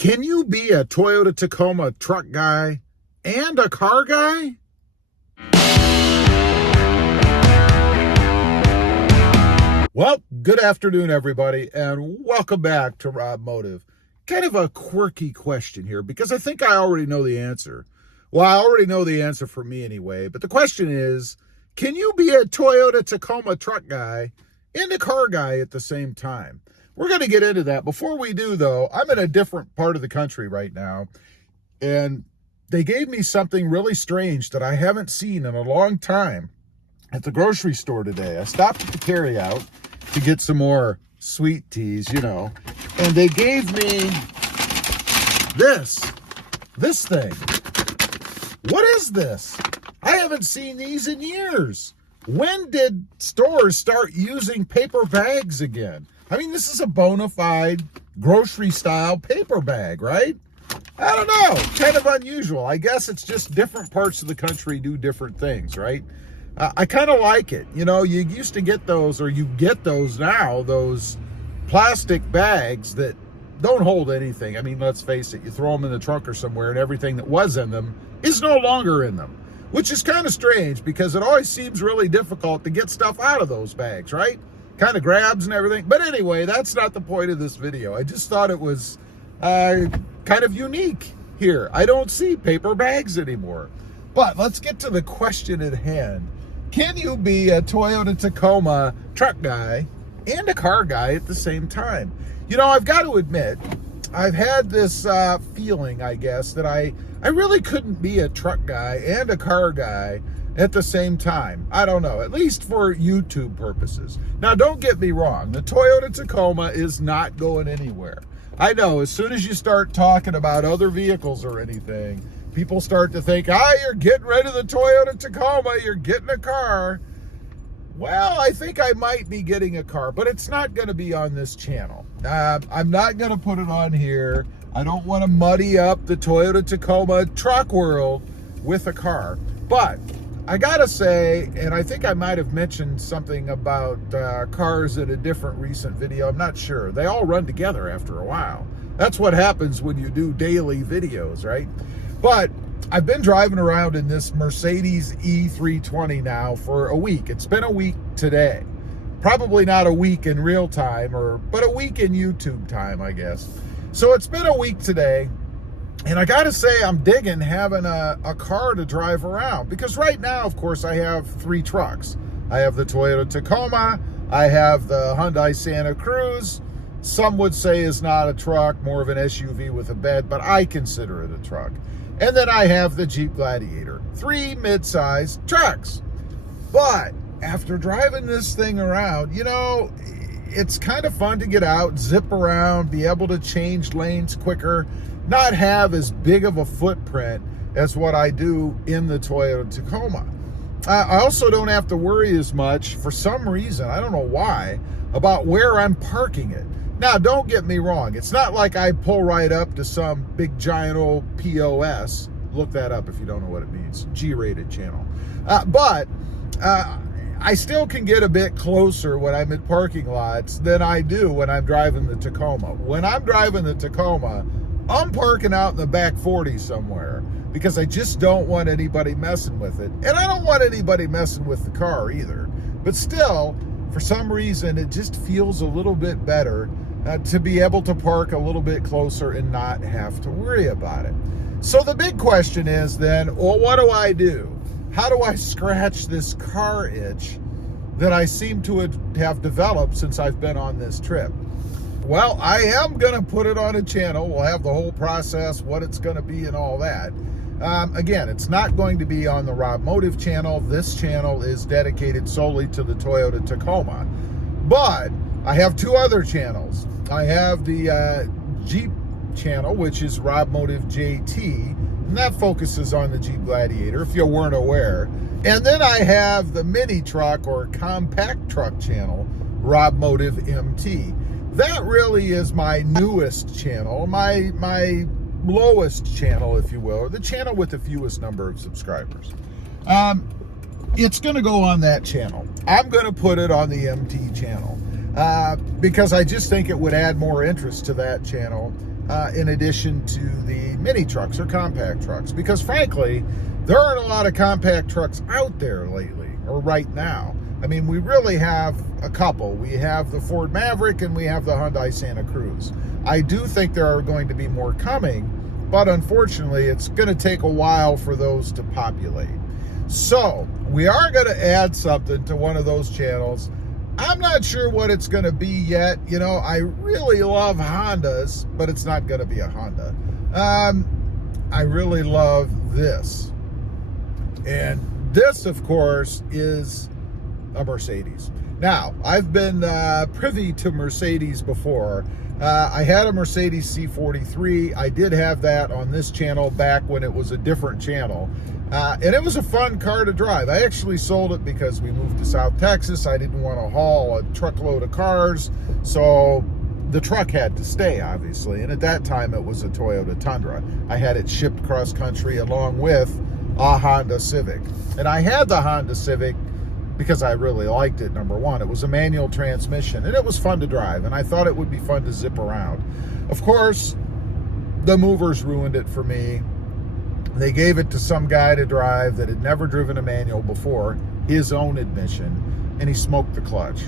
Can you be a Toyota Tacoma truck guy and a car guy? Well, good afternoon, everybody, and welcome back to Robmotive. Kind of a quirky question here because I think I already know the answer. Well, I already know the answer for me anyway, but the question is, can you be a Toyota Tacoma truck guy and a car guy at the same time? We're going to get into that. Before we do, though, I'm in a different part of the country right now, and they gave me something really strange that I haven't seen in a long time at the grocery store today. I stopped at the carryout to get some more sweet teas, you know, and they gave me this thing. What is this? I haven't seen these in years. When did stores start using paper bags again? I mean, this is a bona fide grocery style paper bag, right? I don't know, kind of unusual. I guess it's just different parts of the country do different things, right? I kind of like it. You know, you used to get those, or you get those now, those plastic bags that don't hold anything. I mean, let's face it, you throw them in the trunk or somewhere and everything that was in them is no longer in them, which is kind of strange because it always seems really difficult to get stuff out of those bags, right? Kind of grabs and everything. But anyway, that's not the point of this video. I just thought it was kind of unique here. I don't see paper bags anymore. But let's get to the question at hand. Can you be a Toyota Tacoma truck guy and a car guy at the same time? You know, I've got to admit, I've had this feeling, I guess, that I really couldn't be a truck guy and a car guy at the same time. I don't know, at least for YouTube purposes. Now, don't get me wrong. The Toyota Tacoma is not going anywhere. I know, as soon as you start talking about other vehicles or anything, people start to think, you're getting rid of the Toyota Tacoma, you're getting a car. Well, I think I might be getting a car, but it's not going to be on this channel. I'm not going to put it on here. I don't want to muddy up the Toyota Tacoma truck world with a car. But I gotta say, and I think I might have mentioned something about cars in a different recent video. I'm not sure. They all run together after a while. That's what happens when you do daily videos, right? But I've been driving around in this Mercedes E320 now for a week. It's been a week today. Probably not a week in real time, but a week in YouTube time, I guess. So it's been a week today. And I gotta say, I'm digging having a car to drive around, because right now, of course, I have three trucks. I have the Toyota Tacoma, I have the Hyundai Santa Cruz. Some would say is not a truck, more of an SUV with a bed, but I consider it a truck. And then I have the Jeep Gladiator, three mid-sized trucks. But after driving this thing around, you know, it's kind of fun to get out, zip around, be able to change lanes quicker, not have as big of a footprint as what I do in the Toyota Tacoma. I also don't have to worry as much, for some reason, I don't know why, about where I'm parking it. Now, don't get me wrong. It's not like I pull right up to some big giant old POS. Look that up if you don't know what it means. G-rated channel. But I still can get a bit closer when I'm in parking lots than I do when I'm driving the Tacoma. When I'm driving the Tacoma, I'm parking out in the back 40 somewhere because I just don't want anybody messing with it. And I don't want anybody messing with the car either. But still, for some reason, it just feels a little bit better to be able to park a little bit closer and not have to worry about it. So the big question is then, well, what do I do? How do I scratch this car itch that I seem to have developed since I've been on this trip? Well, I am going to put it on a channel. We'll have the whole process, what it's going to be and all that. Again, it's not going to be on the Robmotive channel. This channel is dedicated solely to the Toyota Tacoma. But I have two other channels. I have the Jeep channel, which is Robmotive JT, and that focuses on the Jeep Gladiator, if you weren't aware. And then I have the mini truck or compact truck channel, Robmotive MT. That really is my newest channel, my lowest channel, if you will, or the channel with the fewest number of subscribers. It's going to go on that channel. I'm going to put it on the MT channel because I just think it would add more interest to that channel in addition to the mini trucks or compact trucks, because frankly, there aren't a lot of compact trucks out there lately or right now. I mean, we really have a couple. We have the Ford Maverick and we have the Hyundai Santa Cruz. I do think there are going to be more coming, but unfortunately, it's going to take a while for those to populate. So we are going to add something to one of those channels. I'm not sure what it's going to be yet. You know, I really love Hondas, but it's not going to be a Honda. I really love this. And this, of course, is a Mercedes. Now, I've been privy to Mercedes before. I had a Mercedes C43. I did have that on this channel back when it was a different channel. And it was a fun car to drive. I actually sold it because we moved to South Texas. I didn't want to haul a truckload of cars, so the truck had to stay, obviously. And at that time, it was a Toyota Tundra. I had it shipped cross country along with a Honda Civic. And I had the Honda Civic because I really liked it, number one. It was a manual transmission, and it was fun to drive, and I thought it would be fun to zip around. Of course, the movers ruined it for me. They gave it to some guy to drive that had never driven a manual before, his own admission, and he smoked the clutch.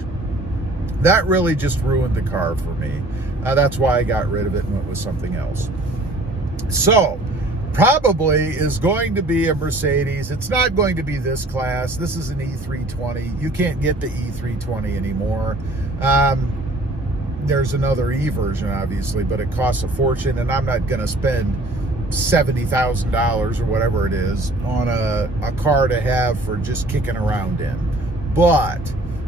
That really just ruined the car for me. That's why I got rid of it and went with something else. So, probably is going to be a Mercedes. It's not going to be this class. This is an E320. You can't get the E320 anymore. There's another E version, obviously, but it costs a fortune, and I'm not going to spend $70,000 or whatever it is on a car to have for just kicking around in. But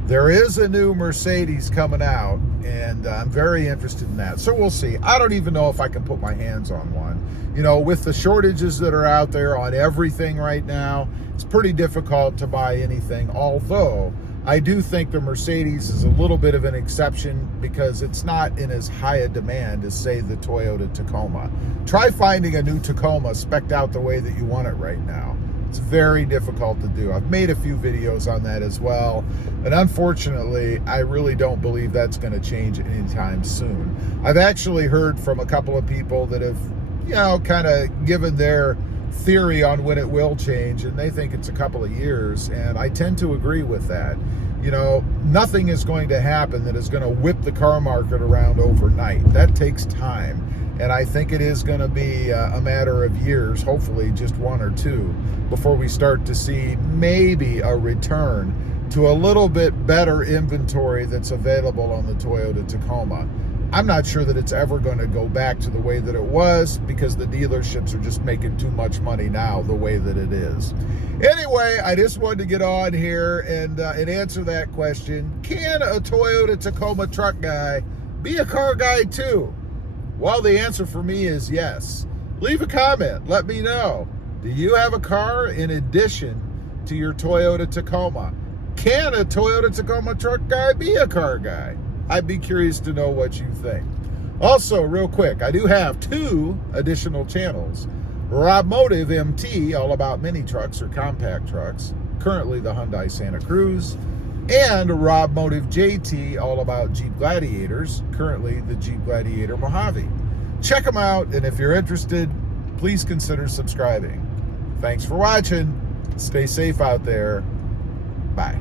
there is a new Mercedes coming out, and I'm very interested in that. So we'll see. I don't even know if I can put my hands on one. You know, with the shortages that are out there on everything right now, it's pretty difficult to buy anything, although I do think the Mercedes is a little bit of an exception because it's not in as high a demand as, say, the Toyota Tacoma. Try finding a new Tacoma spec'd out the way that you want it right now. It's very difficult to do. I've made a few videos on that as well, and unfortunately, I really don't believe that's going to change anytime soon. I've actually heard from a couple of people that have, you know, kind of given their theory on when it will change, and they think it's a couple of years, and I tend to agree with that. You know, nothing is going to happen that is going to whip the car market around overnight. That takes time, and I think it is going to be a matter of years, hopefully just one or two, before we start to see maybe a return to a little bit better inventory that's available on the Toyota Tacoma. I'm not sure that it's ever going to go back to the way that it was because the dealerships are just making too much money now the way that it is. Anyway, I just wanted to get on here and answer that question. Can a Toyota Tacoma truck guy be a car guy too? Well, the answer for me is yes. Leave a comment. Let me know. Do you have a car in addition to your Toyota Tacoma? Can a Toyota Tacoma truck guy be a car guy? I'd be curious to know what you think. Also, real quick, I do have 2 additional channels. Robmotive MT, all about mini trucks or compact trucks, currently the Hyundai Santa Cruz, and Robmotive JT, all about Jeep Gladiators, currently the Jeep Gladiator Mojave. Check them out, and if you're interested, please consider subscribing. Thanks for watching. Stay safe out there. Bye.